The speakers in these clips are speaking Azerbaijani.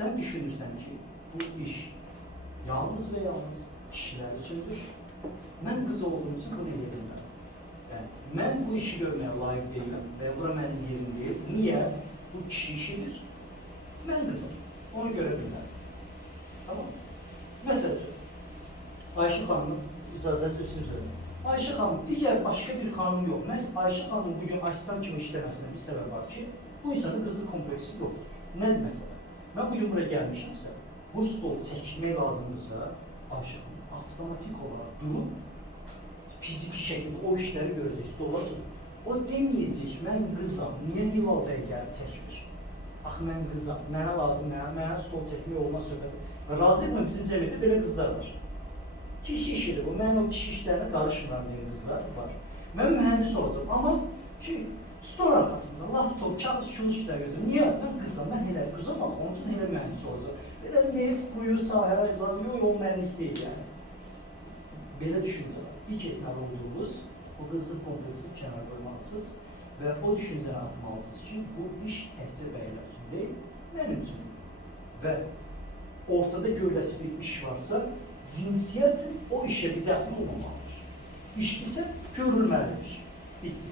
Sən düşünürsən ki, bu iş yalnız və yalnız kişilər üçündür. Mən qız olduğum üçün bunu edə bilməm. Yəni, mən bu işi görməyə layiq deyiləm və bura mənim yerim deyil. Niyə? Bu kişi işidir. Mən qızım. Onu görə bilməm. Tamam. Məsələn, Ayşə xanımın icazət üstünüzdə. Ayşə xanım, digər başqa bir xanım yox. Məhz Ayşə xanımın bugün asistan kimi işləməsinə bir səbəb var ki, bu insanın qızı kompleksi yoxdur. Nədir məsələ? Mən bugün buraya gəlmişimsə, bu stol çəkmək lazımdırsa, Ayşə xanım avtomatik olaraq durub, fiziki şəkildə o işləri görəcək, stola çıxır. O deməyəcək, mən qızam, niyə Hilal bəy gəlib çəkmir? Axı, mən qızam, mənə lazım, mənə stol çəkmək olmaz söhbət. Razıyım, bizim cəmiyyətdə belə qızlar var. Kişi işidir bu, mən o kişi işlərinə qarışmıram deyə qızlar var. Mən mühəndis olacam, amma ki, stol arxasında, laptop, kağız, kuluş işlər gözüm. Niyə? Mən qızam, mən elə qızam, axı, onun üçün elə mühəndis olacam. Belə neft, quyu, sahə, izah, yox, mənlik deyil, yəni. Belə düşüncə var. İlk etməli olduğunuz, o qızlıq kompleksini kənar qoymalısınız və o düşüncəni atmalısınız ki, bu iş təkcə bəylər üçün deyil, mənim üçün. Və ortada görüləsi bir iş varsa, cinsiyyət o işə bir dəxli olmamalıdır. İşdirsə, görülməlidir. Bitti.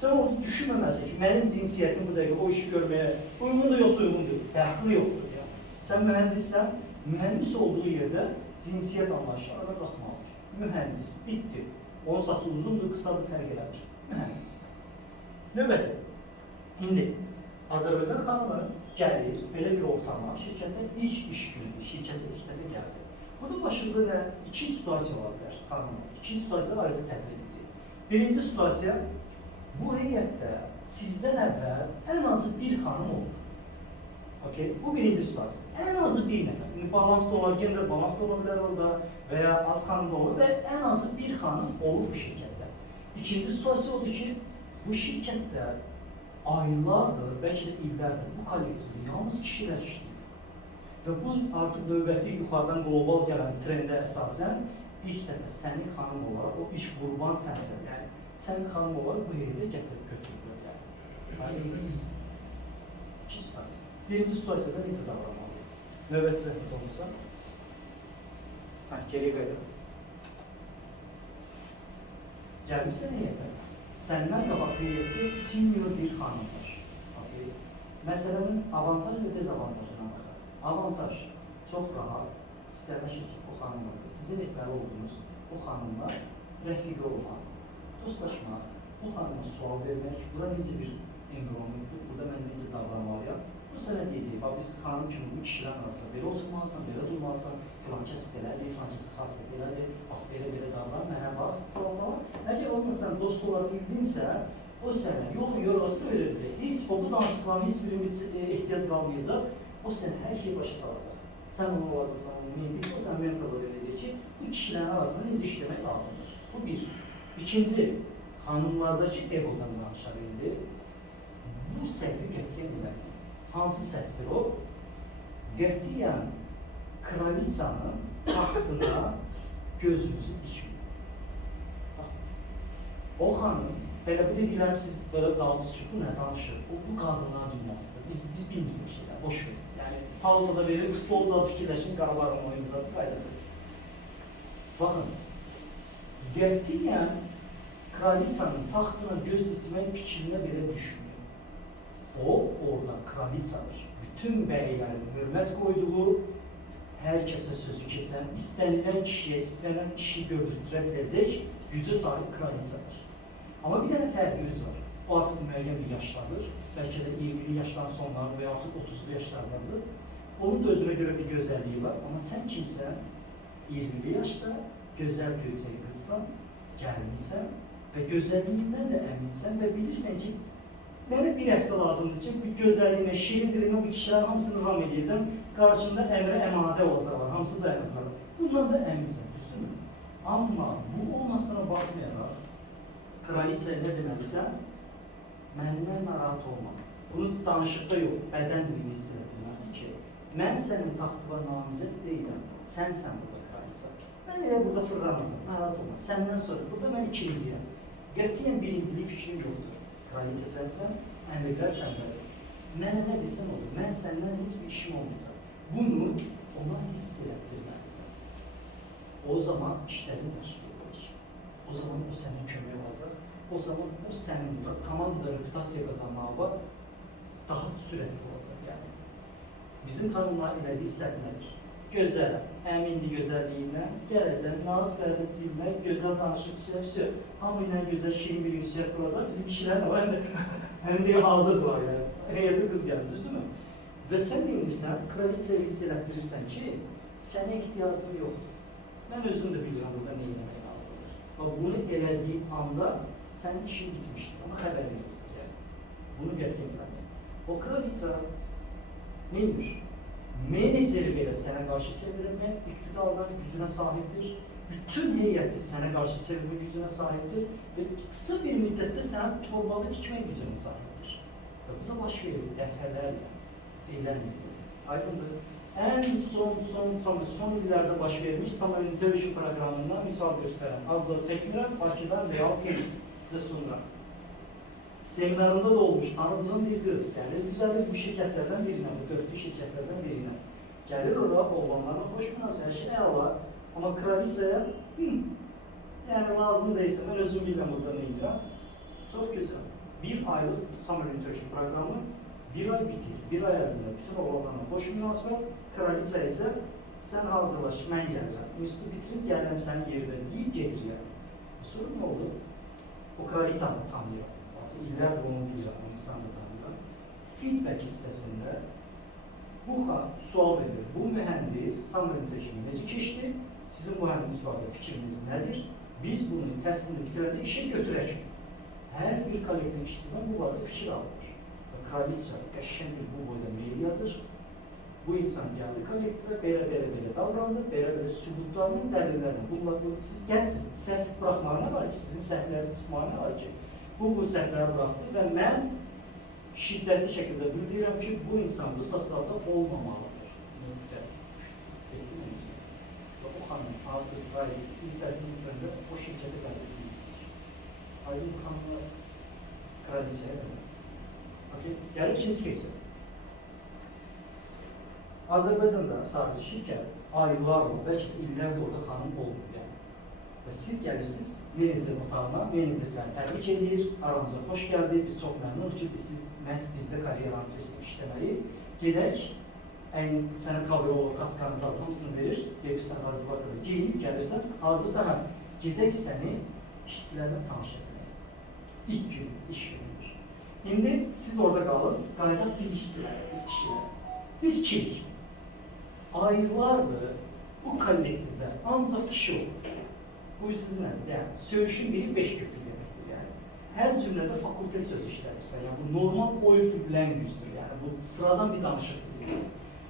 Sən orada düşünməməlisən ki, mənim cinsiyyətim bu dəqiqə o işi görməyə uyğundur, yoxsa uyğundur. Dəxli yoxdur. Yəni. Sən mühəndissən, mühəndis olduğu yerdə cinsiyyət anlayışı arada qalxmalıdır. Mühəndis, bitti. Onun saçı uzundur, qısadır, fərq eləmir. Mühəndis. Növbəti. İndi, Azərbaycan xanımı gəlir, belə bir ortama, şirkətdə ilk iş günüdür, şirkətdə ilk dəfə gəldi. Burada başımıza nə? İki situasiya ola bilər, xanımlar. İki situasiya ayrıca təqdim edəcək. Birinci situasiya, bu heyətdə sizdən əvvəl ən azı bir xanım olur. Okay? Bu birinci situasiya. Ən azı bir nəfər. Yəni, balanslı olar, gender balanslı ola bilər orada və ya az xanım da olur və ən azı bir xanım olur bu şirkətdə. İkinci situasiya odur ki, bu şirkətdə aylardır, bəlkə də illərdir bu kollektivdə yalnız kişilər işləyir. Və bu artıq növbəti yuxarıdan qlobal gələn trendə əsasən ilk dəfə sənin xanım olaraq, o iş qurban sənsən, yəni sənin xanım olaraq bu yerdə gətirib götürülür. Yəni, iki situasiya. Birinci situasiyada necə davranmalıyıq? Növbəti zəhmət olmasa, geriyə qayıdaq. Gəlmişsən heyətə, səndən qabaq heyətdə senior bir xanım var. Məsələnin avantaj və dezavantajına baxar. Avantaj çox rahat, istəməşək ki, o xanım olsa, sizin etməli olduğunuz o xanımla rəfiqə olmaq, dostlaşmaq, o xanıma sual vermək, bura necə bir environmentdir, burada mən necə davranmalıyam. Bu sənə deyəcək, biz xanım kimi bu kişilər arasında belə oturmalısan, belə durmalısan, filan kəs belədir, filan kəs xasiyyət elədir, bax, belə davran, mənə bax, falan. Əgər onunla sən dost olaraq bildinsə, o sənə yolu yorulası öyrədəcək. Heç bu danışıqların heç birimiz ehtiyac qalmayacaq, o sənə hər şeyi başa salacaq. Sən onu olacaqsan, mentis olsan, mental öyrədəcək ki, bu kişilərin arasında necə işləmək lazımdır. Bu bir. İkinci, xanımlardakı egodan danışaq indi. Bu səhvi qətiyyən demək. Hansı səhvdir o? Qətiyyən kraliçanın taxtına gözünüzü dikməyin. O xanım, belə bu dediklərim siz belə qalmışsınız ki, bu nə danışır? Bu qadınlar dünyasıdır. Biz bilmirik şeylər, boş verin. Yəni, pauzada verir, futbolcular fikirləşin, qaralarını oynayacaq, qaydacaq. Baxın, qətiyyən kraliçanın taxtına göz dikmək fikrinə belə düşmür. O, orada kraliçadır. Bütün bəylərin hörmət qoyduğu, hər kəsə sözü keçən, istənilən kişiyə, istənilən kişi gördürtürə biləcək gücə sahib kraliçadır. Amma bir dənə fərqimiz var. O artıq müəyyən bir yaşdadır. Bəlkə də 20'li yaşların sonlarında və ya artıq 30'lu yaşlardadır. Onun da özünə görə bir gözəlliyi var. Amma sən kimsən? 20'li yaşda gözəl görsək qızsan, gəlmişsən və gözəlliyindən də əminsən və bilirsən ki, mənə bir həftə lazımdır ki, bu gözəlliyinə, şirindiriyinə bu kişilərin hamısını ram edəcəm, qarşında əmrə əmadə olacaqlar, hamısı da əmrəcəklər. Bundan da əminsən, düzdürmü? Amma bu olmasına baxmayaraq, kraliçaya nə deməlisən? Məndən narahat olma. Bunu danışıqda yox, bədən dilini istəyirməsin ki, mən sənin taxtıva namizəd deyiləm, sənsən burada kraliça. Mən elə burada fırlanacam, narahat olma. Səndən sonra, burada mən ikinciyəm. Qətiyyən birinciliyi fikrim yoxdur. Kraliçə sənsən, əmirlər səndədir. Mənə nə desən olur, mən səndən heç bir işim olmayacaq. bunu ona hiss etdirməlisən. O zaman işlərin təşkil edilir. O zaman o sənin kömək olacaq. O zaman o sənin komandada reputasiya qazanmağa daha sürətli olacaq. Yəni, bizim xanımlar elədiyi səhvlər. Gözəl, əminli gözəlliyindən gələcək, naz qəlbə cilmək, gözəl danışıq, hamı ilə gözəl şirin bir ünsiyyət quracaq. Bizim kişilərlə var, həm də hazırdılar, yəni. Həyatı qız gəldi, düzdürmü? Və sən deyilmirsən, kraliçaya hiss elətdirirsən ki, sənə ihtiyacım yoxdur. Mən özüm də bilirəm burada nə eləmək lazımdır. Bunu elədiyi anda sənin işin bitmişdir, amma xəbərin yoxdur. Yəni, bunu qətiyyən eləmək. O kraliça neymiş? Meneceri belə sənə qarşı çevirmək, iqtidardan gücünə sahibdir. Bütün heyəti sənə qarşı çevirmək gücünə sahibdir və qısa bir müddətdə sənə torbalı tikmək gücünə sahibdir. Və bu da baş verir dəfələrlə, eylənməkdir. Aydındır. Ən son illərdə baş vermiş Samuel döyüşü proqramından misal göstərən. Adca çəkmirəm, Bakıdan real case sizə sunuram. Seminarında da olmuş, tanıdığım bir qız gəlir, düzəlir bu şirkətlərdən birinə, bu dörtlü şirkətlərdən birinə. Gəlir ora, oğlanlarla xoş münasibət, hər şey əla, amma kraliçaya, yəni lazım deyilsə, mən özüm bilməm burada nə edirəm. Çox gözəl. Bir aylıq Samuel döyüşü proqramı, bir ay bitir, bir ay ərzində bütün oğlanlarla xoş münasibət, kraliçaya isə sən hazırlaş, mən gəlirəm, institutu bitirib gəlirəm sənin yerdə deyib gedir yəni. Sonra nə oldu? O kraliçanı tanıyır. İllərdir onu bilirəm, o insanı tanıyıram. Feedback hissəsində bu sual verir. Bu mühəndis Samuel döyüşünü necə keçdi? Sizin bu mühəndis vardı, fikriniz nədir? Biz bunu təhsilini bitirəndə işə götürək. Hər bir kollektiv işçidən bu barədə fikir alır. Kraliça qəşəng bir bu boyda mail yazır. Bu insan gəldi kollektivə, belə davrandı, belə sübutlarının, dəlillərinin. Bunlar, siz gəlsiniz, səhv buraxmağına var ki, sizin səhvlərinizi tutmağına var ki, bu səhvləri buraxdı və mən şiddətli şəkildə bildirirəm ki, bu insan bu sastavda olmamalıdır. Və o xanım artıq ilk dərsini bitirəndə o şirkətə qəbul edilir. Aydın bu xanımla kraliçəyə qəbul. Gəlir ikinci кейsə. Azərbaycanda sadəcə şirkət aylarla, bəlkə illərdə orada xanım olmur yəni. Və siz gəlirsiniz menecer otağına, menecer səni təbrik edir, aramıza xoş gəldi, biz çox məmnunuq ki, siz məhz bizdə karyeranı seçdik işləməyi. Gedək, sənə kavrolu, kaskanızı alıb, hamısını verir, gelirsən razılığa qədər geyinib, gəlirsən, hazırsan, gedək səni işçilərlə tanış etmək. İlk gün, iş günüdür. İndi siz orada qalın, qaydaq biz işçilərə, biz kişilərə. Biz kimik? Aylardır bu kollektivdə ancaq kişi olur. Bu sizin nədir? Yəni, söyüşün biri 5 köprü deməkdir. Yəni, hər cümlədə fakultet sözü işlədirsən. Yəni, bu normal oil language-dir. Yəni, bu sıradan bir danışıqdır.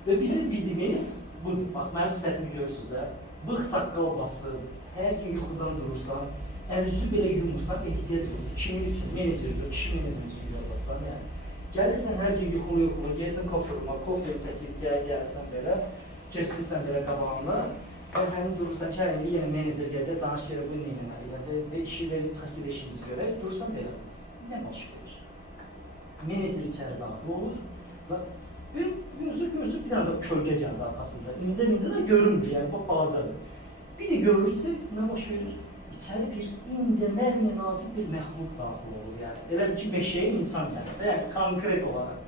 Və bizim vidimiz budur. Bax, mənim sifətimi görürsünüz də. Bığ saqqal basır, hər gün yuxudan durursan, əl-üzü belə yumursan, ehtiyac yoxdur. Kimin üçün? Menecerdir, kişi meneceri üçün yazarsan. Yəni, gəlirsən hər gün yuxulu, gəlsən kofuruma, kofre çəkib, gəlirsən belə, keçirsən belə qabağında, və həmin durursan ki, indi yenə menecer gələcək, danış gələ bu neyləməli, və işi verir, çıxaq gedə işinizi görək, durursan belə, nə baş verir? Menecer içəri daxil olur və gözü bir dənə də kölgə gəldi arxasınca, incə də görünmür, yəni bu balacadır. Bir də görürsə, nə baş verir? İçəri bir incə, nərmi, nazik bir məxluq daxil olur, yəni. Elə bir ki, meşəyə insan gəlir, yəni konkret olaraq.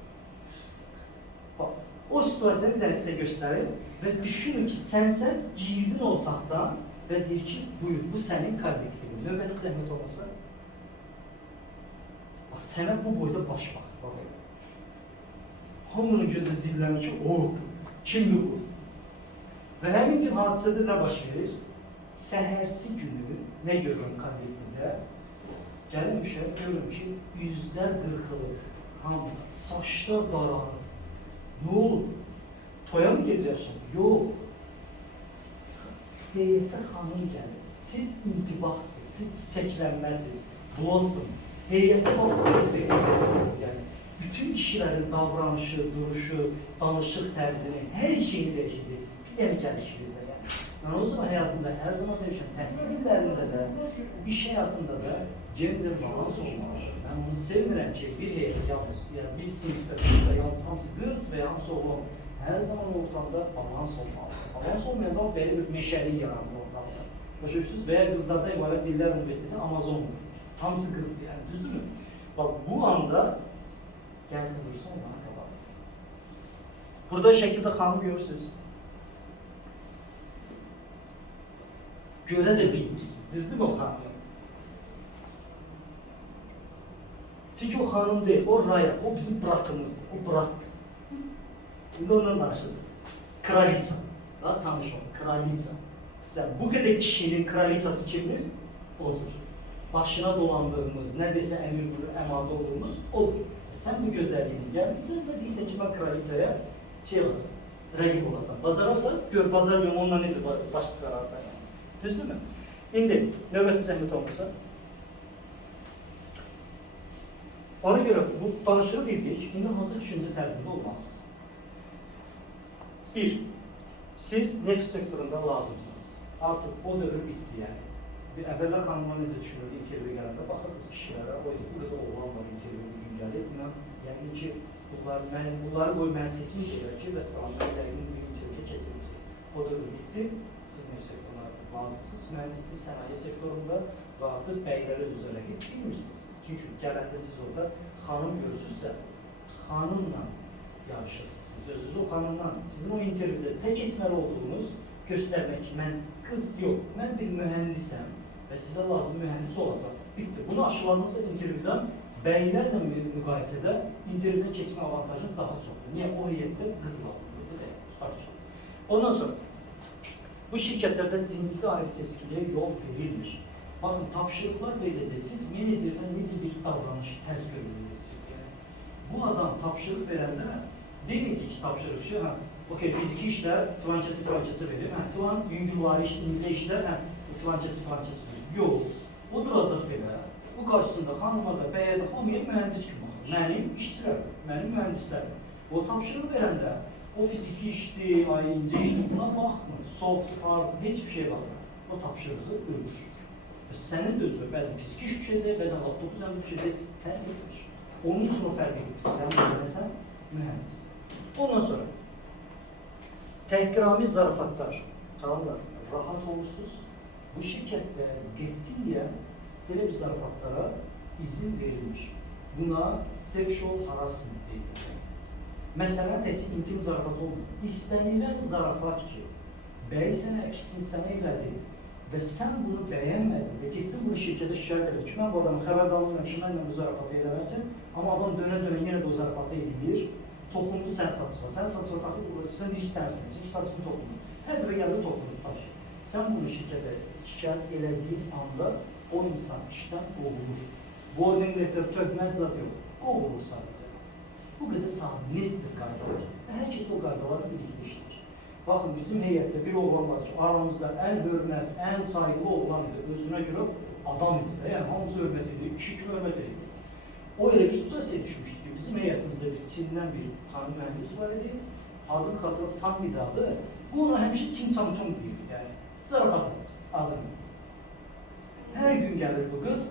Bax, o situasiyanı bir dənə sizə göstərir və düşünün ki, sənsən girdin o otaqdan və deyir ki, buyur, bu sənin kollektivin, növbəti zəhmət olmasa, bax, sənə bu boyda baş baxır, bax elə. Hamının gözü zillənir ki, o, kimdir bu? Və həmin gün hadisədə nə baş verir? Səhərsi günü nə görürüm kollektivdə? Gəlmişəm, görürüm ki, yüzlər qırxılır, saçlar daranır. Nə olur? Toya mı gedirəşəm? Yox. Heyətə xanım gəlir. Siz intibahsız, siz çiçəklənməsiz, blossom. Heyətə baxıyorsunuz, yəni. Bütün kişilərin davranışı, duruşu, danışıq tərzini, hər şeyini dəyişəcəksiniz. Bir dənə gəlişinizdə yəni. Mən o zaman həyatımda hər zaman demişəm, təhsil illərində də, iş həyatında da gender balans olmalıdır. Mən onu sevmirəm ki, bir heyət yalnız, yəni bir sinifdə yalnız hamısı qız və hamısı oğlan. Her zaman ortamda balans olmalıdır. Balans olmayanda o belə bir meşəlik yaranır ortamda. Başa veya kızlarda ibaret Diller Üniversitesi Amazon'dur. Hamısı kızdı yani, düzdür mü? Bak bu anda gelsin dursun ona devam. Burada şekilde hanım görürsünüz. Göre de bilmişsiniz, düzdür mü o hanım? Çünkü o hanım değil, o Raya, o bizim bratımızdır, o brat. Şimdi ondan danışacağız. Kraliça. Daha tanış olun, kraliça. Sen bu kadar kişinin kraliçası kimdir? Odur. Başına dolandığımız, ne dese emir bulur, emade olduğumuz odur. Sen bu güzelliğini gelmişsin ve değilsen ki ben kraliçeye şey olacağım, rakip olacağım. Bazararsa, gör bazar günü onunla neyse baş çıkararsan yani. Düzdür mü? İndi, növbəti zəhmət olmasa. Ona göre bu danışığı bildik, indi hazır düşünce tərzində olmalısınız. Bir, siz neft sektöründe lazımsınız. Artık o dövr bitti yani. Bir evvela xanımlar necə düşünürdü intervyu gələndə, baxırdınız kişilərə, oydu, bu qədər oğlan var intervyu bugün gəlib. Yəni ki, bunları qoy mən seçməyəcəklər ki, və salamlar yəqin bu intervyu keçiriləcək. O dövr bitti, siz neft sektörünə artıq lazımsınız. Mühəndislik sənaye sektorunda və artıq bəyləri öz-özə rəqib bilmirsiniz. Çünki gələndə siz orada xanım görürsünüzsə, xanımla yarışırsınız. Özünüz o xanımdan, sizin o intervyuda tek etməli olduğunuz göstərmək ki, mən qız yox, mən bir mühəndisəm və sizə lazım mühəndis olacaq. Bitti. Bunu aşıladınızsa intervyudan bəylərlə müqayisədə intervyudan keçmə avantajı daha çoxdur. Niyə? O heyətdə qız lazımdır. Ondan sonra bu şirkətlərdə cinsi ayrı seçkiliyə yol verilmir. Baxın, tapşırıqlar veriləcək. Siz menecerdən necə bir davranış tərs görüləcəksiniz. Yəni, bu adam tapşırıq verəndə demeyecek ki tapşırıkçı, okey fiziki işler filankesi verir, filan yüngülvari ince işler, filankesi verir. Yok, o duracaq belə. Bu karşısında hanıma da, bəyə də, hamıya mühəndis kimi baxır. Mənim işçilərim, mənim mühəndislərim. O tapşırıq verəndə, o fiziki işdir, ince işdir, buna baxmır. Soft, hard, heç bir şey baxmır. O tapşırığı ölür. Sənin də özü, bəzən fiziki iş düşəcək, bəzən laptop üzərində düşəcək, fərq etmir. Onun üçün o fərq etmir. Sən bilməsən, mühəndis. Ondan sonra təhqirami zarafatlar, tamamlar, rahat olursunuz. Bu şirkətdə qətiyyən belə bir zarafatlara izin verilmiş. Buna sexual harassment deyilir. Məsələn, təkcə intim zarafat olmaz. İstənilən zarafat ki, bəy sənə əks-cinsləmə elədi və sən bunu bəyənmədin və getdin bunu şirkətə şikayət edin ki, mən bu adamı xəbərdarlığına ki, mənlə bu zarafatı eləməsin, amma adam dönə-dönə yenə də o zarafatı eləyir. Toxumlu sən saçma, sən saçma taxıb, sən hiç istəmirsən, hiç saçma toxumlu. Hər dəfə gəldi toxumlu taş. Sən bunu şirkətə şikayət elədiyin anda o insan işdən qovulur. Warning letter, töhmət zad yox, qovulur sadəcə. Bu qədər netdir qaydalar. Hər kəs o qaydaları birlikdə işləyir. Baxın, bizim heyətdə bir oğlan var ki, aramızda ən hörmət, ən saygılı oğlan idi, özünə görə adam idi. Yəni, hamısı hörmət idi, kişi kimi hörmət idi. O elə bir situasiya düşmüşdü ki, bizim heyətimizdə bir Çindən bir xanım mühəndis var idi. Adını xatırlıq Fanmid adı. Bu ona həmişə Çin-Çamçong deyir. Yəni, zarafat adını. Hər gün gəlir bu qız,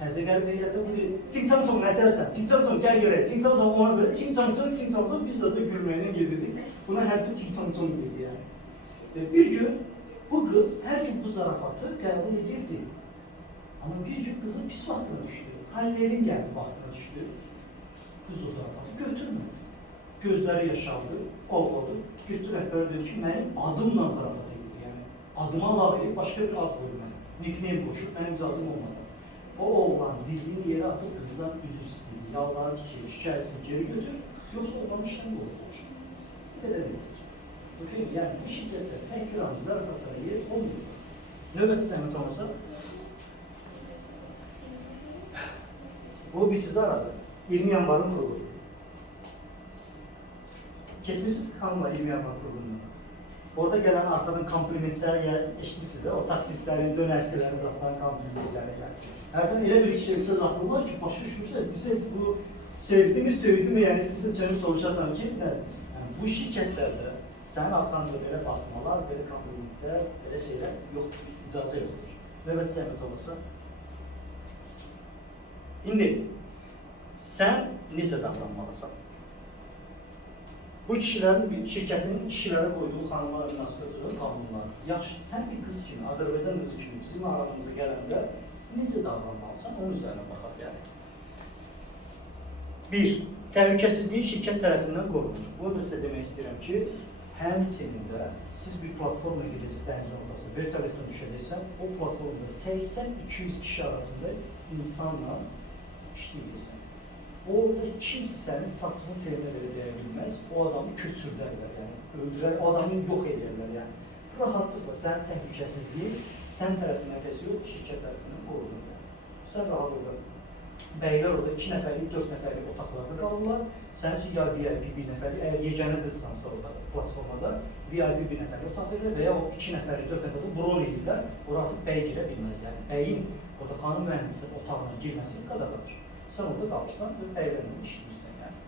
təzə gəlib heyətdə bu deyir, Çin-Çamçong nə dərsən? Çin-Çamçong gəl görək. Çin-Çamçong ona belə Çin-Çamçong, biz də gülməklə gedirdik. Buna hərfi Çin-Çamçong deyir yəni. Bir gün bu qız hər gün bu zarafatı qəbul edirdi. Amma bir gün qızın pis vaxtına düşdü. Hallerin geldi vaxtına düşdü. Qız o zarafatı götürmədi. Gözləri yaşaldı, qovladı. Götür rəhbər dedi ki, mənim adımla zarafat edir. Yəni, adıma lağ edib, başqa bir ad qoyur mənə. Nickname qoşub, mənim icazım olmadı. O oğlan dizini yerə atıb qızdan üzr istəyir. Yalvardı ki, şikayətini geri götür, yoxsa oğlan işdən qovulur. Belə deyəcək. Yəni, bu şirkətlər təhkiramı, zarafatlara yer olmayacaq. Növbəti zəhmət olmasa, bu bir sizde aradı. 20 yanvarın kurulu. Geçmişsiz kanunla 20 yanvar kurulunu. Orada gelen arkadan komplimentler ya eşli size, o taksistlerin, dönerçilerin, zaslan komplimentlerine geldi. Erden öyle bir söz atılma ki, başı düşmüşse, bu sevdi mi yani sizin çönüm soruşasan ki, yani bu şirketlerde senin aksanca böyle bakmalar, böyle komplimentler, böyle şeyler yok, icazı yoktur. Növbəti zəhmət olmasa. İndi, sən necə davranmalısan? Bu kişilərin, şirkətin kişilərə qoyduğu xanımlara münasibət qanunlar. Yaxşı, sən bir qız kimi, Azərbaycan qızı kimi bizim aramıza gələndə necə davranmalısan, onun üzərinə baxaq yəni. 1. Təhlükəsizliyi şirkət tərəfindən qorunur. Bunu da sizə demək istəyirəm ki, həmçinin siz bir platforma gedirsiniz dəniz ortasında, vertolyotdan düşəcəksən, o platformada 80-200 kişi arasında insanla işləyəcəksən. Orada kimsə sənin saçını telinə deyə bilməz, o adamı köçürdərlər, yəni öldürər, o adamı yox edərlər, yəni. Rahatlıqla sənin təhlükəsizliyi sən tərəfindən kəsi yox, şirkət tərəfindən qorunur. Sən rahat orada. Bəylər orada 2 nəfərlik, 4 nəfərlik otaqlarda qalırlar. Sənin üçün ya VIP 1 nəfərlik, əgər yeganə qızsansa orada platformada VIP 1 nəfərlik otaq verirlər və ya o 2 nəfərlik, 4 nəfərlik bron edirlər. Orada artıq bəy girə bilməz, yəni bəyin orada xanım mühəndisi otağına girməsi qadağandır. Sən orada qalırsan, əylərini işləyirsən yəni.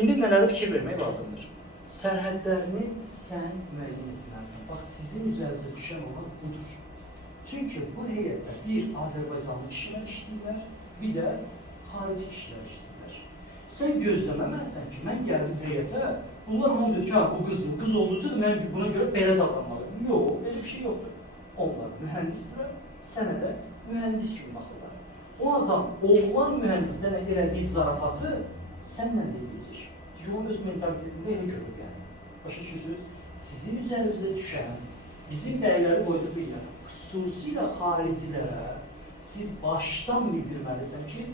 İndi nələrə fikir vermək lazımdır? Sərhədlərini sən müəyyən etməlisən. Bax, sizin üzərinizə düşən olan budur. Çünki bu heyətdə bir Azərbaycanlı kişilər işləyirlər, bir də xarici kişilər işləyirlər. Sən gözləməməlisən ki, mən gəldim heyətə, bunlar hamı deyir ki, ha, bu qızdır, qız olduğu üçün mən buna görə belə davranmalıyım. Yox, belə bir şey yoxdur. Onlar mühəndisdirlər, sənə də mühəndis kimi baxırlar. O adam, oğlan mühəndislərlə elədiyi zarafatı səndən də edəcək. Çünki onun öz mentalitetində elə görür yəni. Başa düşürsünüz, sizin üzərinizdə düşən, bizim bəyləri qoyduğu bir yana, xüsusilə xaricilərə siz başdan bildirməlisən ki,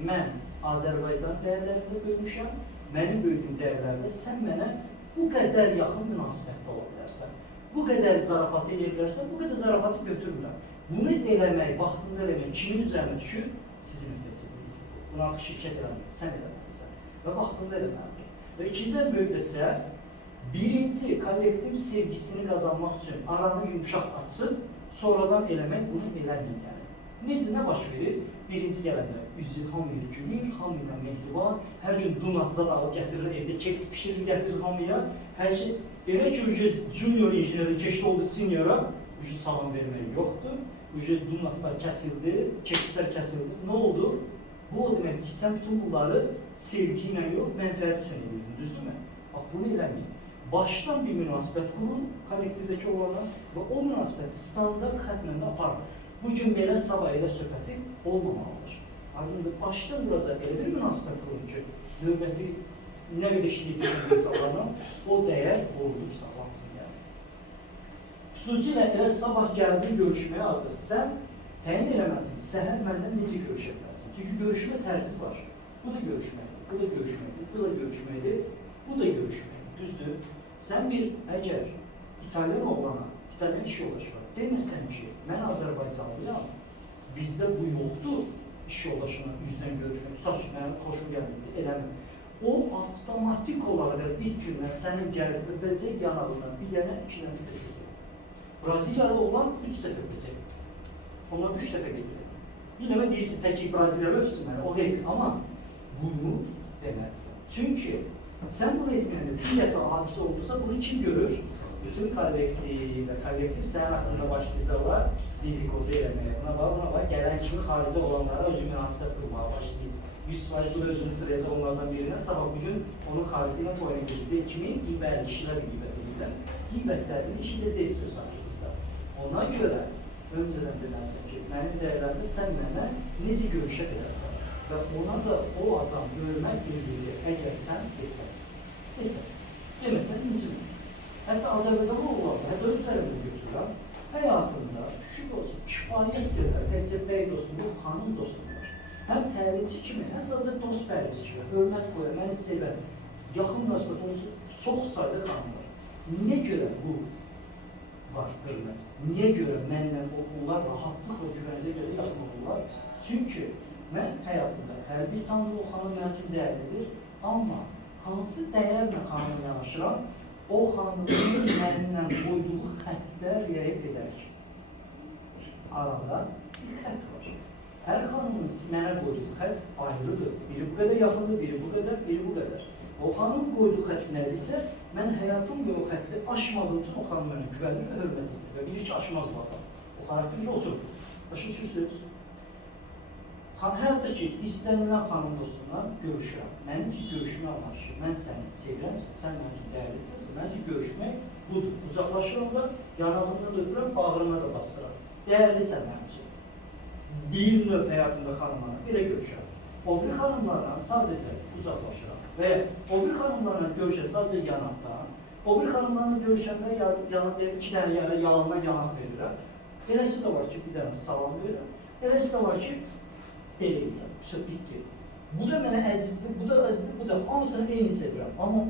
mən Azərbaycan dəyərlərində böyümüşəm, mənim böyüdüyüm dəyərlərdə sən mənə bu qədər yaxın münasibətdə ola bilərsən, bu qədər zarafatı eləyə bilərsən, bu qədər zarafatı götürürlər. Bunu eləmək, vaxtında eləmək, kimin üzərinə düşür? Sizin müddətsizliyinizdir. Bunu artıq şirkət eləmək, sən eləməlisən və vaxtında eləməlidir. Və ikinci ən böyük də səhv, birinci kollektiv sevgisini qazanmaq üçün aranı yumuşaq açıb, sonradan eləmək, bunu eləməyin yəni. Necə, nə baş verir? Birinci gələndə üzü hamıya gülür, hamıya mehriban, hər gün donatza da alıb gətirir, evdə keks pişirir, gətirir hamıya. Hər şey, elə ki, junior injinerin keçdi oldu seniora, salam vermək yoxdur, donatlar kəsildi, kekslər kəsildi. Nə oldu? Bu o deməkdir ki, sən bütün bunları sevgi ilə yox, mənfəət üçün edirdin, düzdürmü? Bax, bunu eləməyin. Başdan bir münasibət qurun, kollektivdəki olana və o münasibəti standart xətlə aparın. Bugün belə, sabah elə söhbəti olmamalıdır. Aydındır, başdan duracaq elə bir münasibət qurun ki, növbəti nə qədər işləyəcəksən insanlarla, o dəyər qorunub sağlansın yəni. Xüsusilə elə sabah gəldin görüşməyə hazır, sən təyin eləməlisin ki, səhər məndən necə görüşə bilərsin? Çünki görüşmə tərzi var. Bu da görüşməkdir, bu da görüşməkdir, bu da görüşməkdir, bu da görüşməkdir, düzdür? Sən bir, əgər İtalyan oğlana, İtalyan iş yoldaşı var, deməsən ki, mən Azərbaycanlıyam, bizdə bu yoxdur, iş yoldaşına üzdən görüşmək, tutaq ki, mənim xoşum gəlmir, eləmir. O, avtomatik olaraq ilk gündən sənin gəlib öpəcək yanağından bir dənə, 2 dənə öpəcək. Braziliyalı olan 3 dəfə öpəcək. Onlar 3 dəfə gedir. Bir dəmə deyirsin, təki Braziliyalı öpsün mənə, o heç, amma bunu deməlisən. Çünki sən bunu etməyəndə bir dəfə hadisə olursa, bunu kim görür? Bütün kollektiv sənin haqqında başlayacaqlar, dedikodu eləməyə, buna var, gələn kimi xarici olanlara özü münasibət qurmağa başlayır. 100% bu da özünü sırayacaq onlardan birindən, sabah bugün onun xarici ilə toyuna gedəcək kimi qeybətli işlər qeybət edirlər. Qeybətlərini işləyəcək söz haqqımızda. Ona görə öncədən bilirsən ki, mənim dəyərlərdə sən mənə necə görüşə bilərsən və ona da o adam görmək bilməyəcək, əgər sən desən, deməsən incimə. Hətta Azərbaycanlı oğlanlar, hətta öz üzərində götürürəm, həyatında şükür olsun, kifayət qədər, təkcə bəy dostum, yox, xanım dostum var. Həm təlimçi kimi, həm sadəcə dost bəylici kimi, hörmət qoyar, məni sevər, yaxın münasibət olsun, çox sayda xanım var. Niyə görə bu var hörmət? Niyə görə mənlə onlar rahatlıqla güvənizə görə yaxın olurlar? Çünki mən həyatımda hər bir tanrı o xanım mənim üçün dəyərlidir, amma hansı dəyərlə xanımla yanaşıram, o xanımın məndən qoyduğu xəttlər riayət edərək. Arada bir xətt var. Hər xanımın mənə qoyduğu xətt ayrıdır. Biri bu qədər yaxındır, biri bu qədər, biri bu qədər. O xanımın qoyduğu xətt nədirsə, mən həyatım və o xətti aşmadığım üçün o xanım mənə güvənir və hörmət edir. Və bilir ki, aşmaz bu adam. O xarakteri oturur. Başa düşürsünüz? Hətta ki, istənilən xanım dostumla görüşürəm. Mənim üçün görüşmə anlaşır. Mən səni sevirəmsə, sən mənim üçün dəyərlisinsə, mənim üçün görüşmək budur. Uzaqlaşıram da, yanağından da öpürəm, bağrına da basıram. Dəyərlisən mənim üçün. Bir növ həyatımda xanımlarla belə görüşürəm. O bir xanımlarla sadəcə uzaqlaşıram. Və o bir xanımlarla görüşən sadəcə yanaqdan, o bir xanımlarla görüşəndə iki dənə yalandan yanaq verirəm. Eləsi də var ki, bir dənə salam verirəm. Eləsi də var ki, belə edirəm, bitdi. Bu da mənə əzizdir, bu da əzizdir, bu da hamısını eyni sevirəm. Amma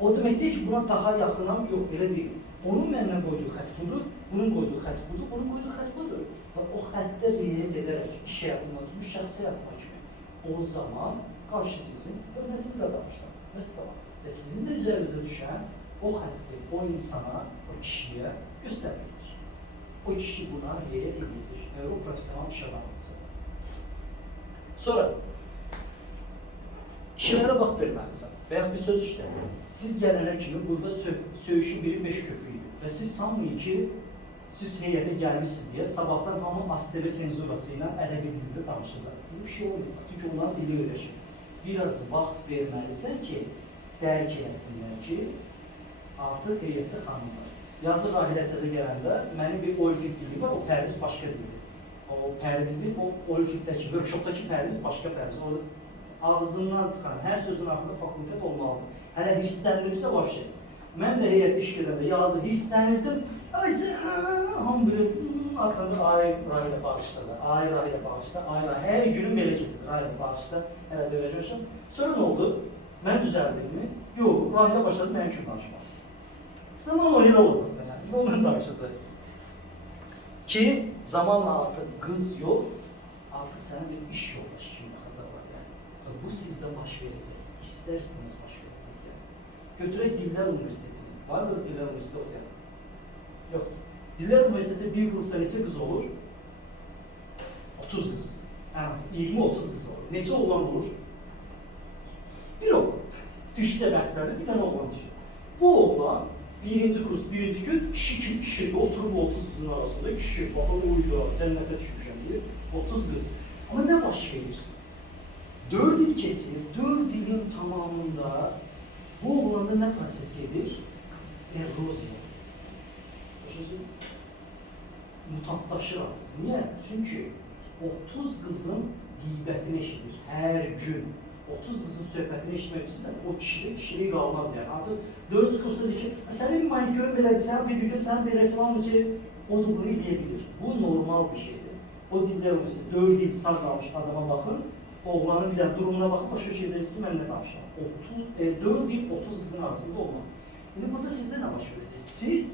o demək deyil ki, buna daha yaxınam, yox, belə deyil. Onun məndən qoyduğu xət budur, bunun qoyduğu xət budur, bunun qoyduğu xət budur. Və o xətdə riayət edərək iş həyatında tutmuş şəxsi həyatıma kimi. O zaman qarşı sizin hörmətini qazanırsan. Məsələn, və sizin də üzərinizə düşən o xətti o insana, o kişiyə göstərməkdir. O kişi buna riayət edəcək, əgər o profesional iş adamıdırsa. Sonra, kişilərə vaxt verməlisən və yaxud bir söz işlədir. Siz gələnə kimi burada söyüşün biri 5 köpük idi və siz sanmayın ki, siz heyətə gəlmişsiniz deyə sabahdan hamı ASTV senzurası ilə ədəbi dildə danışacaq. Bu bir şey olmayacaq, çünki onların dili öyrəşir. Biraz vaxt verməlisən ki, dərk eləsinlər ki, artıq heyətdə xanım var. Yazıq ailə təzə gələndə mənim bir Olfik dili var, o pərviz başqa dili. O pərvizi, o Olfikdəki, workshopdakı pərviz başqa pərviz. Orada ağzından çıxan, hər sözün altında fakultet olmalıdır. Hələ hirsləndirimsə vəbşə. Mən də heyətdə iş gedəndə yazı hirslənirdim. Hamı belə arxanda ay Rahilə bağışladı, ay Rahilə bağışla, ay Rahilə. Hər günüm belə keçir, Rahilə bağışla, hələ dövəcəmişəm. Sonra nə oldu? Mən düzəldiyimi? Yox, Rahilə başladı mənim kimi danışmaq. Zamanla elə olacaqsan yəni, ondan danışacaq. Ki, zamanla artıq qız yox, artıq sənin bir iş yoldaşı kimi baxacaqlar yəni. Bu sizdə baş verəcək, istər-istəməz baş verəcək yəni. Götürək Dillər Universitetini, var mı Dillər Universiteti oxuyan? Yox. Dillər Universitetində bir qrupda neçə qız olur? 30 qız. 20-30 qız olur. Neçə oğlan olur? Bir oğlan. Düşsə bəxtlərdə bir dənə oğlan düşür. Bu oğlan birinci kurs, birinci gün kişi oturub 30 qızın arasında kişi baxır, uyda, cənnətə düşmüşəm deyir, 30 qız. Amma nə baş verir? 4 il keçir, 4 ilin tamamında bu oğlanda nə proses gedir? Erroziya. Mutantlaşır artıq. Niyə? Çünki 30 qızın qeybətini eşidir hər gün. 30 qızın söhbətini eşitmək istəyir, o kişilik qalmaz yəni. Artıq 4 kursda deyir ki, sənin bir manikörün belədir, sənin bir gün, sənin belə filan ki, o da bunu eləyə bilir. Bu normal bir şeydir. O dillər olursa, 4 il sağ qalmış adama baxın, oğlanın bir durumuna baxın, başqa bir şey deyirsə ki, mən nə danışıram. 4 il 30 qızın arasında olmaq. İndi burada sizdə nə baş verəcək? Siz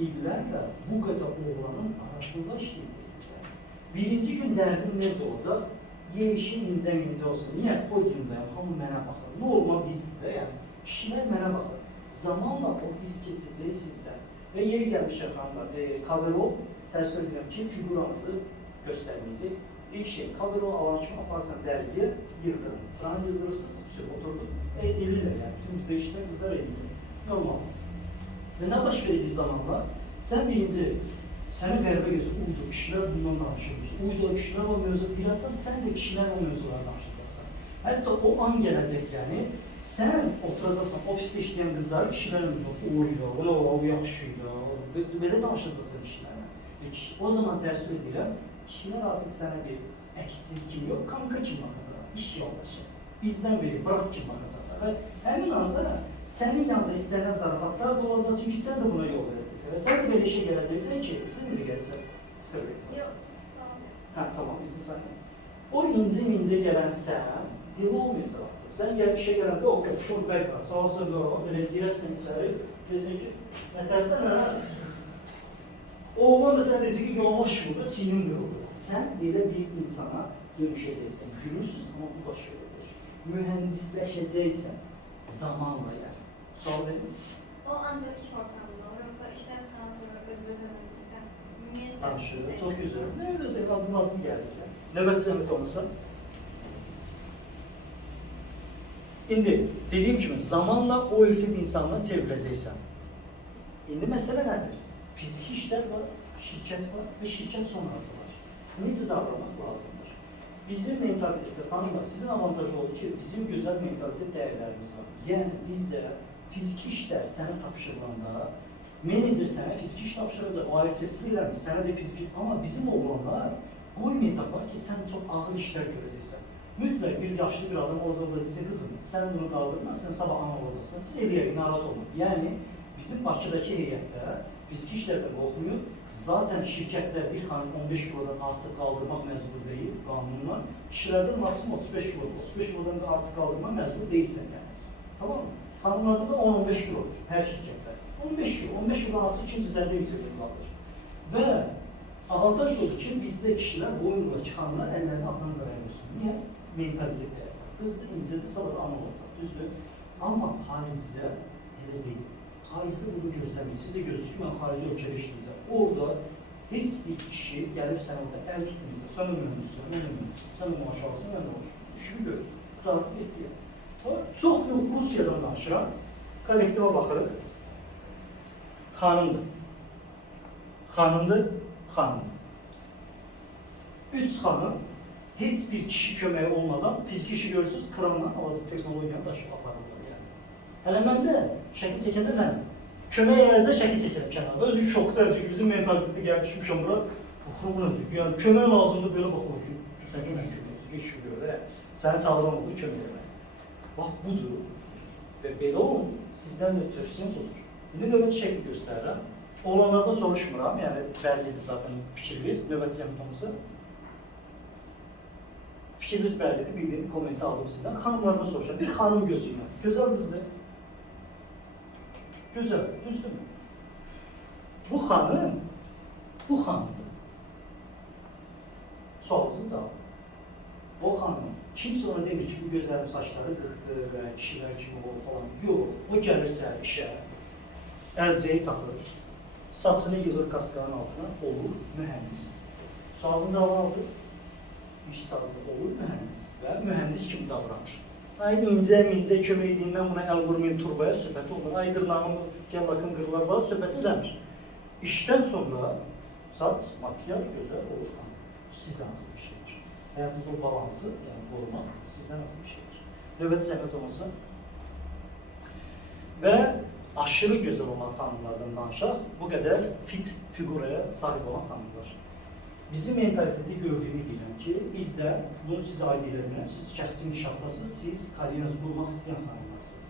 illərlə bu qədər oğlanın arasında işləyəcəksiniz. Birinci gün dərdin necə olacaq? Yeşin incə-mincə olsun. Niyə? O gündəyəm, hamı mənə baxır. Normal hissdir, yəni. Kişilər mənə baxır. Zamanla o hiss keçəcək sizdən. Və yeri gəlmişlər xanımlar, coverall, təsvir edirəm ki, figuranızı göstərməyəcək. İlk şey, coverall alan kimi aparsan dərziyə, yıxdırın. Qanı yıldırırsınız, oturdun. Elirlər yəni, bütün bizdə işlər qızlar elirlər. Normal. Və nə baş verəcək zamanla? Sən birinci, səni qəribə gözü, uydu, kişilər bundan danışırmışsın. Uydu, kişilər o mövzu, birazdan sən də kişilər o mövzulara danışacaqsan. Hətta o an gələcək yəni, sən oturacaqsan, ofisdə işləyən qızları kişilərlə uydu, o yaxşıydı, belə danışacaqsan kişilərlə. O zaman təəssüf edirəm, kişilər artıq sənə bir əksiz kimi yox, kanka kimi baxacaqlar, iş yoldaşı. Bizdən biri, bırak kimi baxacaqlar. Və həmin anda sənin yanında istənilən zarafatlar da olacaq, çünki sən də buna yol verəcəksən. Və sən də belə işə gələcəksən ki, sən necə gəlirsən? Yox, sağ olun. Hə, tamam, indi sən. O incə-mincə gələn sən, dil olmayacaq artıq. Sən gəl işə gələndə, o şun bəkrar, sağ olsun, elə deyirəsən içəri, desin ki, nətərsən hə? Oğlan da sən deyəcək ki, yavaş burada, çiğnim qırıldı. Sən belə bir insana dönüşəcəksən, gülürsüz, amma bu baş verəcək. Mühəndisləşəcəksən zamanla yəni. Sual verin. O ancaq iş ortamında olur, yoksa işten sonra özünə dönülürsən. Danışır, çox gözəl. Nə öyle adım gəldik yəni. Növbəti zəhmət olmasa. İndi, dediyim kimi, zamanla o ülfət insanına çevriləcəksən. İndi məsələ nədir? Fiziki işlər var, şirkət var və şirkət sonrası var. Necə davranmaq lazımdır? Bizim mentalitetdə xanımlar, sizin avantajı oldu ki, bizim gözəl mentalitet dəyərlərimiz var. Yəni bizdə fiziki işlər sənə tapşırılanda, menecer sənə fiziki iş tapşıracaq, o ayrı ses bilirəm, sənə də fiziki, amma bizim oğlanlar qoymayacaqlar ki, sən çox ağır işlər görəcəksən. Mütləq bir yaşlı bir adam olacaq da deyəcək, qızım, sən bunu qaldırma, sən sabah ana olacaqsan, biz eləyək, narahat olma. Yəni, bizim Bakıdakı heyətdə fiziki işlərdən qorxmuyor. Zaten şirkətdə bir xanım 15 kilodan artıq qaldırmaq məcbur deyil, qanunla. Kişilərdə maksimum 35 kilo, 35 kilodan artıq qaldırmaq məcbur deyilsən yəni. Tamam mı? Xanımlarda da 10-15 kilo olur, hər şirkətdə. 15 kilo, 15 kilodan artıq ikinci zərdə yüksəkdir qaldır. Və avantaj odur ki, bizdə kişilər qoyurlar ki, xanımlar əllərini atlan qaraya vursun. Niyə? Mentalitet dəyər. Qızdır, incədir, sabah ana olacaq, düzdür. Amma xaricdə elə deyil. Xaricdə bunu gözləməyin. Siz də gözləyir ki, mən xarici ölkədə işləyəcəm. Orada heç bir kişi gəlib sən orada əl tutmayacaq. Sən də mühəndissən, mən də mühəndissən. Sən də maaş alırsan, mən də maaş alırsan. İşimi gör. Qutarıb etdi. Çox yox, Rusiyadan danışıram. Kollektiva baxırıq. Xanımdır. Xanımdır, xanımdır. 3 xanım heç bir kişi köməyi olmadan fiziki işi görürsünüz, kranla havada texnologiyanı daşıb aparırlar yəni. Hələ mən də şəkil çəkəndə mən kömək əvəzində şəkil çəkirəm kənarda. Özü şokda, çünki bizim mentaliteti gəlib düşmüşəm bura. Baxıram buna, yəni kömək lazımdır, belə baxıram ki, sən ki, mən kömək geç görür də, səni çağıran olur, kömək eləmək. Bax, budur və belə olun, sizdən də tövsiyəm budur. İndi növbəti şəkil göstərirəm. Oğlanlarda soruşmuram, yəni bəllidir zaten fikriniz, növbəti yəmtamısı. Fikriniz bəllidir, bildiyim kommenti aldım sizdən. Xanımlarda soruşuram, bir xanım gözüylə, gözəl qızdır. Gözəl, düzdürmü? Bu xanımdır. Sualınızın cavabı. O xanım, kimsə ona demir ki, bu gözlərin saçları qırxdır və kişilər kimi olur falan. Yox, o gəlirsə işə, əlcəyi taxır, saçını yığır kaskların altına, olur mühəndis. Sualınızın cavabı aldınız. İş sahibi olur mühəndis və mühəndis kimi davranır. Ay incə kömək edin, mən buna əl vurmayayım turbaya, söhbəti olur. Ay dırnağımı, gəl bakın qırlar var, söhbət eləmir. İşdən sonra saç, makyaj, gözəl olur. Bu sizdən asılı bir şeydir. Həyatınızda o balansı, yəni qorumaq sizdən asılı bir şeydir. Növbəti zəhmət olmasa. Və aşırı gözəl olan xanımlardan danışaq, bu qədər fit figuraya sahib olan xanımlar. Bizim mentaliteti gördüyümü deyirəm ki, bizdə, bunu sizə aid edirəm, siz şəxsi inkişafdasınız, siz kariyerinizi qurmaq istəyən xanımlarsınız.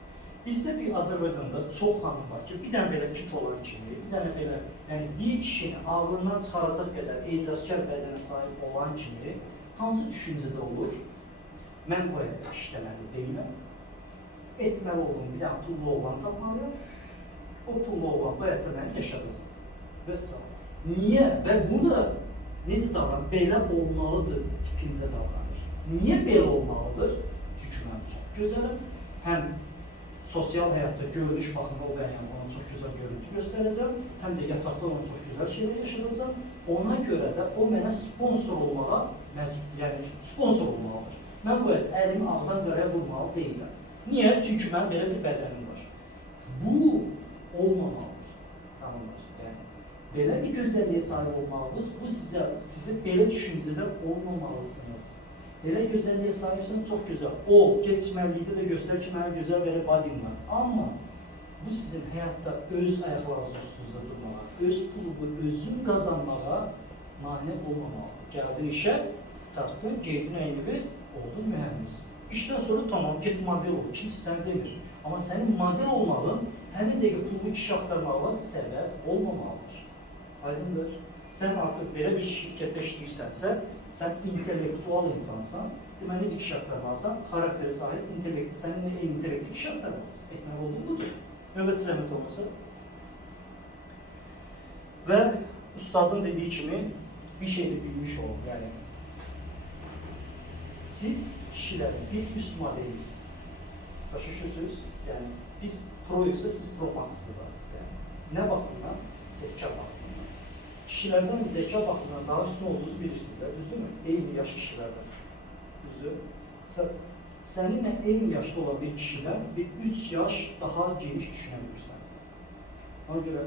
Bizdə bir Azərbaycanda çox xanım var ki, bir dənə belə fit olan kimi, bir dənə belə, yəni bir kişini ağlından çıxaracaq qədər ecazkar bədənə sahib olan kimi, hansı düşüncədə olur? Mən bu həyatda işləməli deyiləm, etməli olduğum bir dənə pullu oğlan tapmalıyam, o pullu oğlan bu həyatda məni yaşadacaq. Və sağ. Niyə? Və bu da necə davranır? Belə olmalıdır tipində davranır. Niyə belə olmalıdır? Çünki mən çox gözələm. Həm sosial həyatda görünüş baxımda o bəyəm, ona çox gözəl görüntü göstərəcəm. Həm də yataqda ona çox gözəl şeylər yaşadacam. Ona görə də o mənə sponsor olmağa, yəni sponsor olmalıdır. Mən bu əlimi ağdan qaraya vurmalı deyiləm. Niyə? Çünki mən belə bir bədənim var. Bu olmamalıdır. Tanımlar. Yəni, belə bir gözəlliyə sahib olmalısınız. Bu sizə belə düşüncələr olmamalısınız. Belə gözəlliyə sahibsən, çox gözəl. Keçməllikdə də göstər ki, mənim gözəl belə badim var. Amma bu sizin həyatda öz ayaqlarınızın üstünüzdə durmağa, öz pulumu özün qazanmağa mane olmamalıdır. Gəldin işə, taxdın, geydin əynivi, oldun mühəndis. İşdən sonra tamam, get model olur, kimsə səni demir. Amma sənin model olmağın, həmin dəqiqə pullu iş axtarmağa səbəb olmamalıdır. Aydındır. Sən artıq belə bir şirkətdə işləyirsənsə, sən intellektual insansan, deməli, necə iş axtarmalısan, xarakterə sahib, səninlə eyni intellektik iş axtarmalısan. Etməli olduğu budur. Növbəti zəhmət olmasa. Və ustadın dediyi kimi bir şey də bilmiş olun. Yəni, siz kişilərin bir üst modelisiniz. Başlaşırsınız? Yəni, biz pro-yoksa siz pro-maxsınız artıq. Yəni, nə baxımdan? Zəka baxımdan. Kişilərdən zəka baxımdan daha üstün olduğunuzu bilirsiniz də, düzdürmü? Eyni yaş kişilərdən. Düzdür? Səninlə eyni yaşda olan bir kişidən bir 3 yaş daha geniş düşünə bilirsən. Ona görə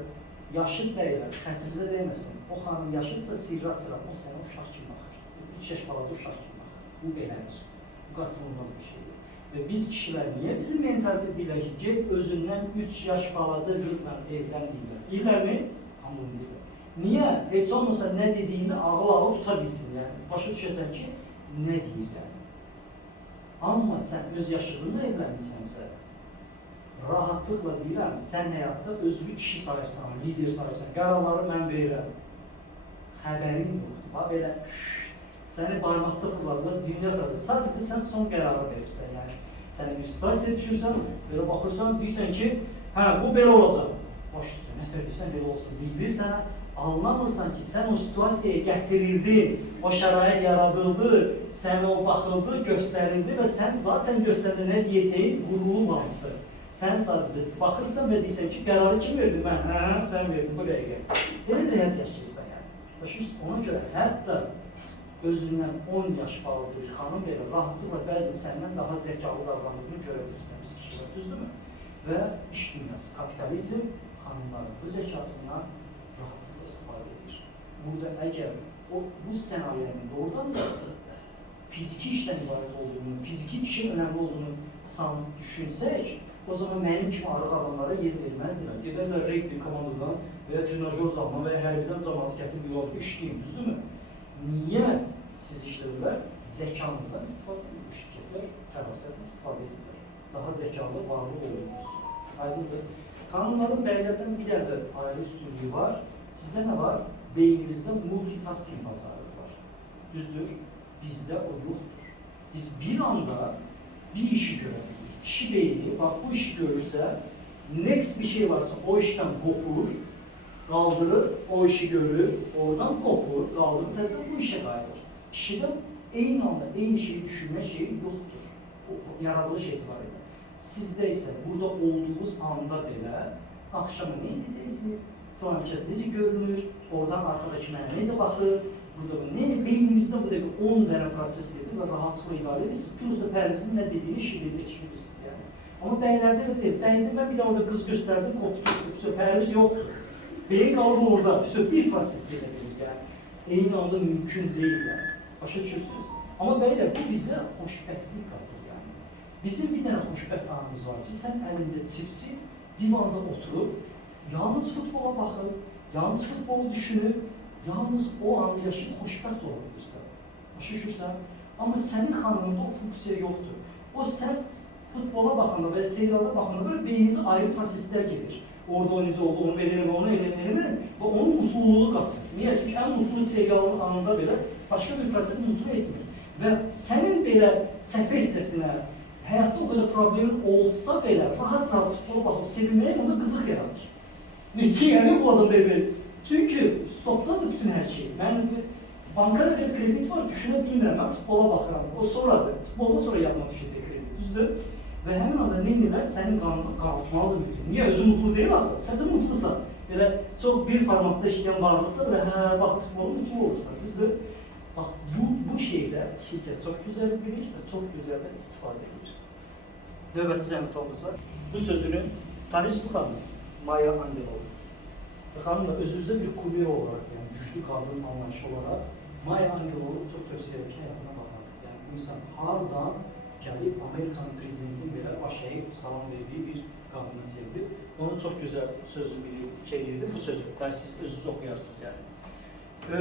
yaşı dəyilər, xətrinizə dəyməsin. O xanım yaşıdsa sirri açıram, o sənə uşaq kimi baxır. 3 yaş balada uşaq kimi baxır. Bu belədir. Bu qaçınılmaz bir şeydir. Və biz kişilər niyə bizim mentalite deyirlər ki, get özündən 3 yaş balaca qızla evlən deyirlər. Deyirlərmi? Amma onu deyirlər. Niyə? Heç olmasa nə dediyini ağıl tuta bilsin. Yəni, başa düşəsən ki, nə deyirlər. Amma sən öz yaşıdınla evlənmisənsə, rahatlıqla deyirəm, sən həyatda özünü kişi sayırsan, lider sayırsan, qərarları mən verirəm. Xəbərin yoxdur. Bax, belə səni barmaqda fırladılar, dünya kadar. Sadəcə sən son qərarı verirsən. Yəni, sənə bir situasiya düşürsən, belə baxırsan, deyirsən ki, hə, bu belə olacaq. Baş üstə, nə tördirsən, belə olsun. Deyilir sənə, anlamırsan ki, sən o situasiyaya gətirildin, o şərait yaradıldı, sən o baxıldı, göstərildi və sən zaten göstərdə nə deyəcəyin qurulmalısı. Sən sadəcə baxırsan və deyirsən ki, qərarı kim verdi? Mən, hə, sən verdin bu dəqiqə. Elə də həyat yaşayırsan yəni. Baş üstə, ona görə hətta özündən 10 yaş balaca bir xanım belə rahatlıqla bəzən səndən daha zəkalı davranıldığını görə bilirsən biz kişilər, düzdürmü? Və iş dünyası, kapitalizm xanımların bu zəkasından rahatlıqla istifadə edir. Burada əgər bu senaryoların doğrudan da fiziki işdən ibarət olduğunu, fiziki işin önəmli olduğunu düşünsək, o zaman mənim kimi arıq adamlara yer verməzdilər. Gedərlər regbi komandadan və ya trenajör zalına və ya hərbidən cəmaat gətirib yolda işləyim, düzdürmü? Niyə siz işlədirlər? Zəkanızdan istifadə edir bu şirkətlər, fərasətlə istifadə edirlər. Daha zəkalı, varlı olduğunuz üçün. Aydındır. Qanunların bəylərdən bir də ayrı üstünlüyü var. Sizdə nə var? Beyninizdə multitasking bacarığı var. Düzdür? Bizdə o yoxdur. Biz bir anda bir işi görürük. Kişi beyni, bax bu işi görürsə, next bir şey varsa o işdən qopur, qaldırır, o işi görür, oradan qopur, qaldırır, təzə bu işə qayıdır. Kişidə eyni anda eyni şeyi düşünmə şeyi yoxdur. O yaradılış etibarıyla. Sizdə isə burada olduğunuz anda belə axşama nə edəcəksiniz? Falan kəs necə görünür? Oradan arxadakı mənə necə baxır? Burada beynimizdə bu dəqiqə 10 dənə proses edir və rahatlıqla idarə edirsiniz. Plus da pərinizin nə dediyini eşidirsiniz yəni. Amma bəylərdə də deyil. Bəyində mən bir də orada qız göstərdim, qopdu. Pərimiz yoxdur. Beyin qalır orada. Bir proses gedə bilir yəni. Eyni anda mümkün deyil yəni. Başa düşürsünüz. Amma bəylər bu bizə xoşbəxtlik qatır yəni. Bizim bir dənə xoşbəxt anımız var ki, sən əlində çipsi, divanda oturub, yalnız futbola baxır, yalnız futbolu düşünür, yalnız o anda yaşayıb xoşbəxt olabilirsən. Başa düşürsən? Amma sənin xanımında o funksiya yoxdur. O sən futbola baxanda və serialda baxanda böyle beynində ayrı proseslər gedir. Orada o necə oldu, onu verirəm, onu eləməyəm və onun mutluluğu qaçır. Niyə? Çünki ən mutlu serialın anında belə başqa bir prosesi mutlu etmir. Və sənin belə səfehcəsinə, həyatda o qədər problemin olsa belə rahat-rahat futbola baxıb sevinməyə onda qızıq yaradır. Neçə yəni bu adam belə? Çünki stopdadır bütün hər şey. Mən bankada bir kredit var, düşünə bilmirəm, mən futbola baxıram. O sonradır, futboldan sonra yadıma düşəcək kredit, düzdür? Və həmin anda nə edirlər? Sənin qanunu qalxmalıdır bütün. Niyə? Özü mutlu deyil axı, sənsə mutlusan. Belə çox bir formatda işləyən varlıqsa, belə hə, bax, futbolu mutlu olursan, düzdür? Bax, bu şeydə şirkət çox gözəl bilir və çox gözəl də istifadə edir. Növbəti zəmitomuz var. Bu sözünü tanıyız bu xanım, Maya Angelou. Xanımla özünüzə bir kumir olarak, yani güçlü kadın anlayışı olarak Maya Angelou'yu çok tövsiye ederim ki hayatına bakarız. Yani bu insan hardan gelip Amerikan prezidentin belə baş əyib salam verdiği bir kadına çevirdi. Onun çok güzel sözü bilirdi, bu sözü. Yani siz özünüz okuyarsınız yani.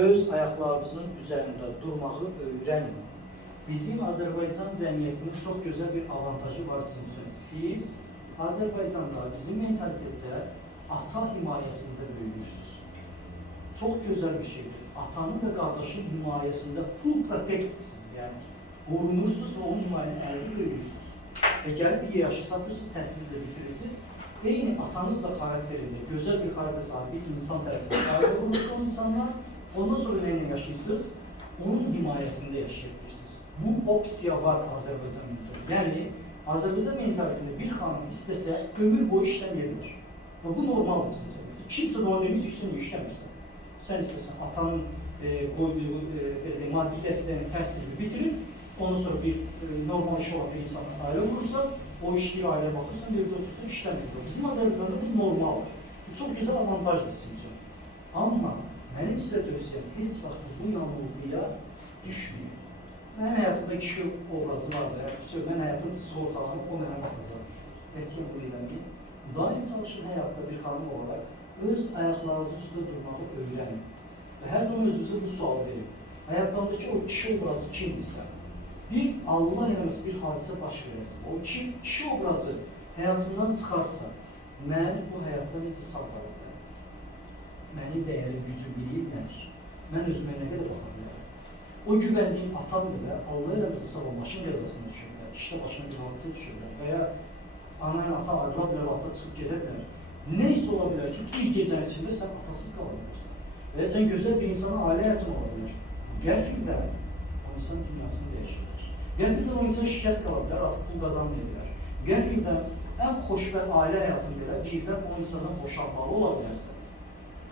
Öz ayaklarınızın üzerinde durmağı öğrenin. Bizim Azərbaycan cəmiyyətinin çox gözəl bir avantajı var sizin üçün. Siz Azərbaycanda bizim mentalitette ata himayəsində böyümüşsünüz. Çox gözəl bir şeydir. Atanın və qardaşın himayəsində full protectsiniz, yəni qorunursunuz və onun himayəni əldə böyümüşsünüz. Və gəlib bir yaşı satırsınız, təhsilinizi bitirirsiniz. Eyni atanızla xarakterində gözəl bir xarakter sahibi bir insan tərəfindən ayrı olursunuz o insanlar. Ondan sonra nəyinlə yaşayırsınız? Onun himayəsində yaşayabilirsiniz. Bu opsiya var Azərbaycan mentalitində. Yəni Azərbaycan mentalitində bir xanım istəsə ömür boyu işləməyə. Bu normaldir sizə. Kimsə də ona demiş ki, sən işləmirsən. Sən istəsən, atanın qoyduğu maddi dəstəyini, təhsilini bitirib, ondan sonra bir normal iş olan bir insanla ailə qurursan, o işləyir, ailəyə baxırsan, evdə otursan, işləmirsən. Bizim Azərbaycanda bu normaldır. Bu çox gözəl avantajdır sizin üçün. Amma mənim sizə tövsiyəm heç vaxt bu yanılğıya düşməyin. Mənim həyatımda kişi obrazı var da, mən həyatım sığortalanıb, o mənə baxacaq. Qətiyyən bu eləməyim. Daim çalışın həyatda bir xanım olaraq öz ayaqlarınızın üstündə durmağı öyrənin. Və hər zaman özünüzə bu sual verin. Həyatlarındakı o kişi obrazı kimdirsə, bir Allah eləməsi bir hadisə baş verəsə, o kişi obrazı həyatından çıxarsa, mən bu həyatda necə sağ qala bilərəm? Mənim dəyəri gücüm bilirlər. Mən özümə nə qədər baxa bilərəm? O güvənliyim atam belə, Allah eləməsi sabah maşın qəzasına düşürlər, işdə başına bir hadisə düşürlər və ya ana ilə ata ayrıla bilər, vaxtda çıxıb gedə bilər. Neysə ola bilər ki, bir gecənin içində sən atasız qala bilərsən. Və sən gözəl bir insana ailə həyatın ola bilər. Qəfildən o insan dünyasını dəyişirlər. Qəfildən o insan şikəst qala bilər, artıq pul qazanmaya bilər. Qəfildən ən xoşbəxt ailə həyatını belə birdən o insandan boşanmalı ola bilərsən.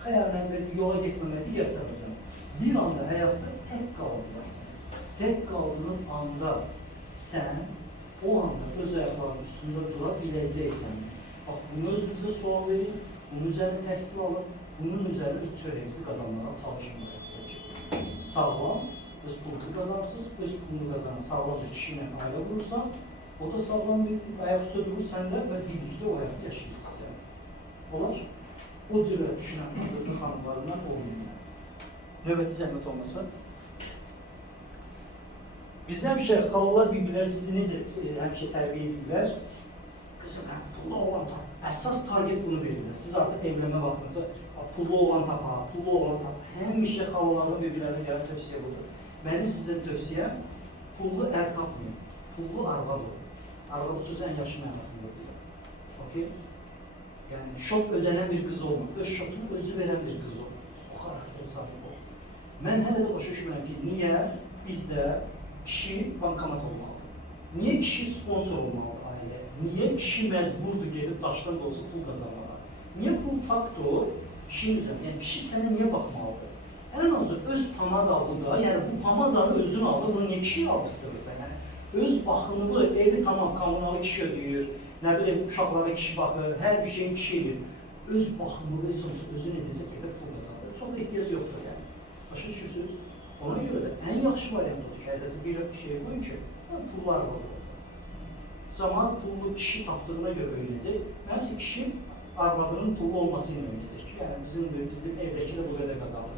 Xəyaləndirdiyi yola getməmək digər səbəbdən bir anda həyatda tək qala bilərsən. Tək qaldığın anda sən o anda öz ayaqlarının üstündə dura biləcəksən. Bax, bunu özünüzə sual verin, bunun üzərine təhsil alın, bunun üzərine öz çörəyinizi qazanmağa çalışın. Sağlam, öz pulunuzu qazanırsınız, öz pulunu qazanan sağlam bir kişi ilə ailə qurursan, o da sağlam bir ayaq üstə durur səndə və birlikdə o həyatı yaşayırsınız. Yəni. Olar, o cürə düşünən Azərbaycan xanımlarından olmayın. Növbəti zəhmət olmasa. Biz həmişə xalalar bir-birləri sizi necə həmişə tərbiyə edirlər? Qızım, pullu oğlan tap. Əsas target bunu verirlər. Siz artıq evlənmə vaxtınızda pullu oğlan tapa, pullu oğlan tapa. Həmişə xalaların bir-birlərinə gələn tövsiyə budur. Mənim sizə tövsiyəm, pullu ər tapmayın, pullu arvad olun. Arvad söz ən yaxşı mənasında deyil. Okay? Yəni, şok ödənən bir qız olun, öz şokunu özü verən bir qız olun. O xarakteri sahib olun. Mən hələ də başa düşmürəm ki, niyə bizdə kişi bankomat olmalı? Niyə kişi sponsor olmalı ailəyə? Niyə kişi məcburdur gedib daşdan da olsa pul qazanmağa? Niyə bu faktor kişinin üzərində? Yəni, kişi sənə niyə baxmalıdır? Ən azı öz pamadalıda, yəni bu pamadanı özün aldı, bunu niyə kişiyə aldırırsan? Yəni, öz baxımını, evi tamam, kommunalı kişi ödəyir, nə bileyim, uşaqlara kişi baxır, hər bir şeyin kişi edir. Öz baxımını, özün edəcək gedib pul qazanır. Çox ehtiyac yoxdur, yəni. Başa düşürsünüz? Ona görə də ən yaxşı variant odur ki, hədəfi bir şey qoyun ki, pullar var. Zaman pullu kişi tapdığına görə öyrənəcək. Məncə kişi arvadının pullu olması ilə öyrənəcək ki, yəni bizim evdəki də bu qədər qazanır.